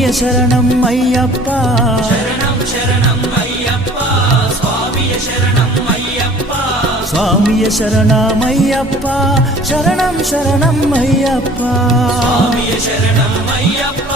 స్వామియ శరణం అయ్యప్ప శరణం శరణం అయ్యప్ప స్వామియ శరణం అయ్యప్ప స్వామియ శరణమయ్యప్ప శరణం శరణం అయ్యప్ప స్వామియ శరణం అయ్యప్ప